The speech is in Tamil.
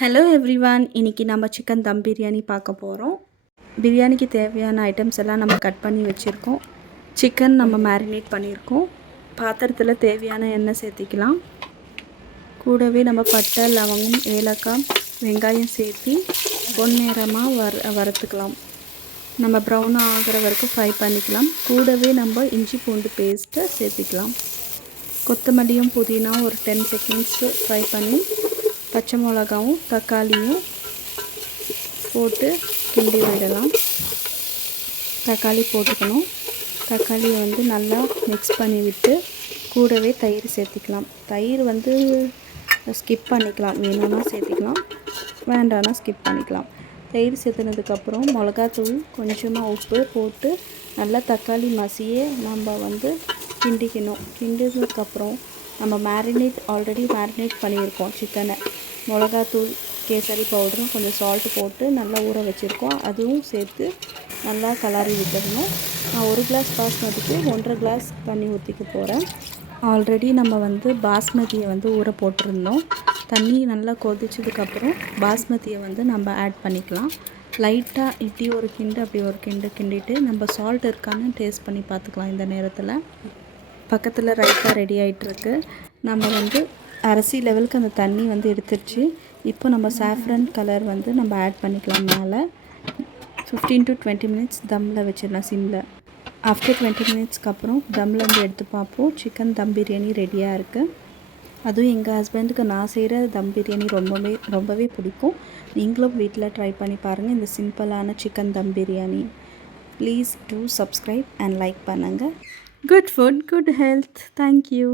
ஹலோ எவ்ரிவான், இன்றைக்கி நம்ம சிக்கன் தம் பிரியாணி பார்க்க போகிறோம். பிரியாணிக்கு தேவையான ஐட்டம்ஸ் எல்லாம் நம்ம கட் பண்ணி வச்சுருக்கோம். சிக்கன் நம்ம மேரினேட் பண்ணியிருக்கோம். பாத்திரத்தில் தேவையான எண்ணெய் சேர்த்திக்கலாம். கூடவே நம்ம பட்டை, லவங்கம், ஏலக்காய், வெங்காயம் சேர்த்து பொன்னிறமாக வறுத்துக்கலாம். நம்ம ப்ரௌன் ஆகிற வரைக்கும் ஃப்ரை பண்ணிக்கலாம். கூடவே நம்ம இஞ்சி பூண்டு பேஸ்ட்டை சேர்த்திக்கலாம். கொத்தமல்லியும் புதினா ஒரு 10 செகண்ட்ஸு ஃப்ரை பண்ணி பச்சை மிளகாவும் தக்காளியும் போட்டு கிண்டி விடலாம். தக்காளி போட்டுக்கணும். தக்காளியை நல்லா மிக்ஸ் பண்ணி விட்டு கூடவே தயிர் சேர்த்திக்கலாம். தயிர் ஸ்கிப் பண்ணிக்கலாம், வேணும்னா சேர்த்திக்கலாம், வேண்டாம்னா ஸ்கிப் பண்ணிக்கலாம். தயிர் சேர்த்துனதுக்கப்புறம் மிளகாத்தூள், கொஞ்சமாக உப்பு போட்டு நல்லா தக்காளி மசியே நம்ம கிண்டிக்கணும். கிண்டினதுக்கப்புறம் நம்ம ஆல்ரெடி மேரினேட் பண்ணியிருக்கோம் சிக்கனை. மிளகாத்தூள், கேசரி பவுடரும் கொஞ்சம் சால்ட்டு போட்டு நல்லா ஊற வச்சுருக்கோம். அதுவும் சேர்த்து நல்லா கலரி விட்டுடணும். நான் 1 கிளாஸ் பாஸ்மதிக்கு 1.5 கிளாஸ் தண்ணி ஊற்றிக்க போகிறேன். ஆல்ரெடி நம்ம பாஸ்மதியை ஊற போட்டிருந்தோம். தண்ணி நல்லா கொதிச்சதுக்கப்புறம் பாஸ்மதியை நம்ம ஆட் பண்ணிக்கலாம். லைட்டாக இப்படி ஒரு கிண்டு அப்படி ஒரு கிண்டிட்டு நம்ம சால்ட் இருக்கான்னு டேஸ்ட் பண்ணி பார்த்துக்கலாம். இந்த நேரத்தில் பக்கத்தில் ரைட்டாக ரெடி ஆகிட்டுருக்கு. நம்ம அரிசி லெவலுக்கு அந்த தண்ணி எடுத்துருச்சு. இப்போ நம்ம சாஃப்ரன் கலர் நம்ம ஆட் பண்ணிக்கலாம். மேலே 15 to 20 மினிட்ஸ் தம்மில் வச்சிடலாம், சிம்மில். ஆஃப்டர் 20 மினிட்ஸ்க்கு அப்புறம் தம்லேருந்து எடுத்து பார்ப்போம். சிக்கன் தம் பிரியாணி ரெடியாக இருக்குது. அதுவும் எங்கள் ஹஸ்பண்டுக்கு நான் செய்கிற தம் பிரியாணி ரொம்பவே பிடிக்கும். நீங்களும் வீட்டில் ட்ரை பண்ணி பாருங்கள் இந்த சிம்பிளான chicken dum biryani. Please do subscribe and like பண்ணுங்கள். Good food, good health. Thank you.